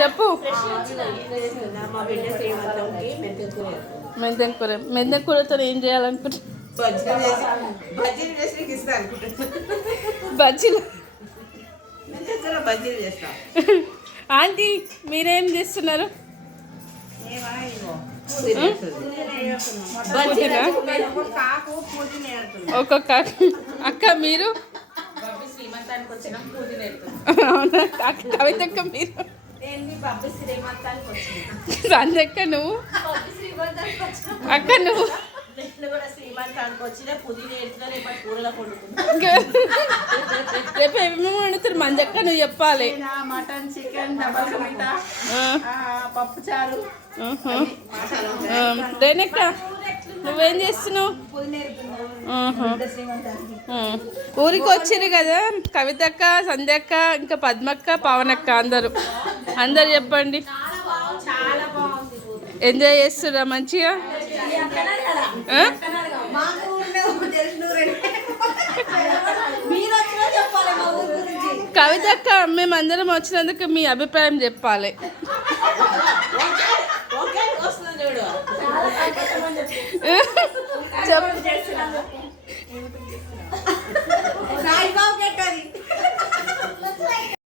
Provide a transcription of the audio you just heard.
చెప్పు. మెంతం కూర. మెంతం కూరతో ఏం చేయాలనుకుంటా? బజ్జీలు. ఆంటీ మీరేం చేస్తున్నారు? ఒక్కొక్క అక్క మీరు అవునా? కవితక్క మీరు సంజక్క నువ్వు అక్క నువ్వు రేపు ఏమేమి వండుతారు మంజక్క నువ్వు చెప్పాలి. మటన్, చికెన్, పప్పు చారు. రేణక్క నువ్వేం చేస్తున్నావు? ఊరికి వచ్చిర్రు కదా కవితక్క, సంధ్యక్క, ఇంకా పద్మక్క, పవనక్క అందరు చెప్పండి. ఎంజాయ్ చేస్తుర్రా మంచిగా? కవితక్క మేమందరం వచ్చినందుకు మీ అభిప్రాయం చెప్పాలి.